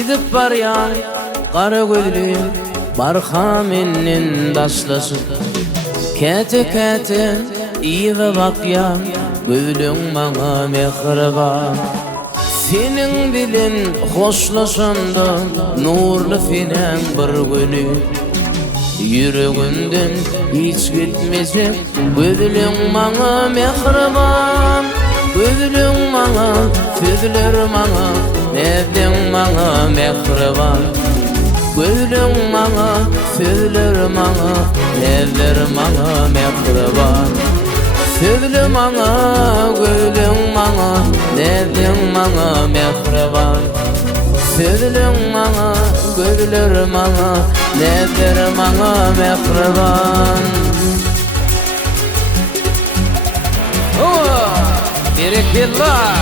gidip baryan qara gözlü barxamenin daşlaşıp kete iyi ve bakyan gözlüň maňa mehriban. Senin bilen hoşlaşanda nurlu finen bir günü yüreğinden hiç gitmeyecek gözlüň maňa mehriban. Gözlüň maňa sözler maňa näden maňa mehriban. Gözlüň maňa sözler maňa näder maňa mehriban. Sözlü maňa gözlüň maňa näden maňa mehriban. Sözlüň maňa gözler maňa näder maňa mehriban. Berekillah.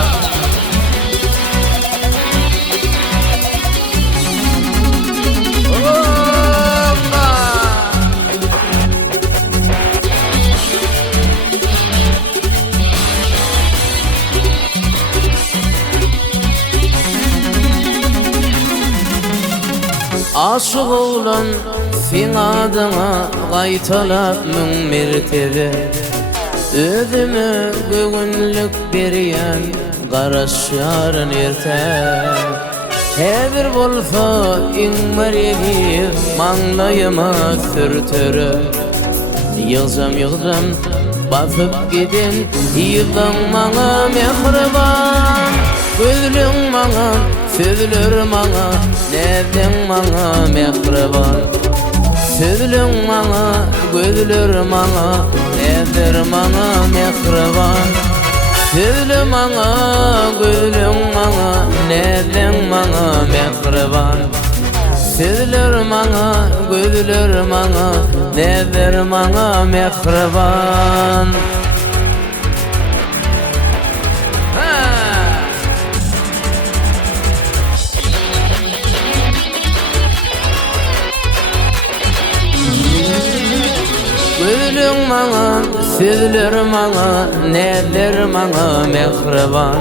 Aşık oğlan sen adıma qaytalap müň mertebe. Özüme gögünlük berýän garaşýaryn erte. Her bolsa iň meregi maňlaýyma sürtüre. Ýygsam basyp giden ýygyň maňa mehriban. Gözlüň maňa sözler maňa näden maňa mehriban. Sözlüň maňa gözler maňa näder maňa mehriban. Sözlü maňa gözlüň maňa näden maňa mehriban. Sözler maňa gözler maňa näder maňa mehriban. Gözlüň maňa sözler maňa näder maňa mehriban.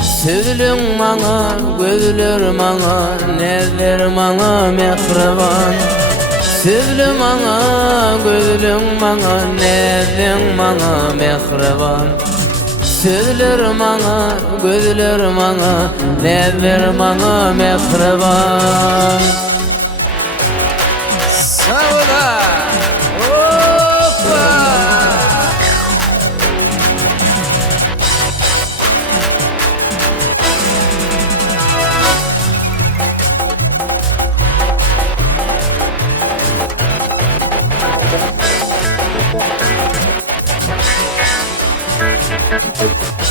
Sözlüň maňa gözler maňa näder maňa mehriban. Sözlü maňa gözlüň maňa näden maňa mehriban. Sözler maňa gözler maňa näder maňa mehriban. Sağ ola. Thank you.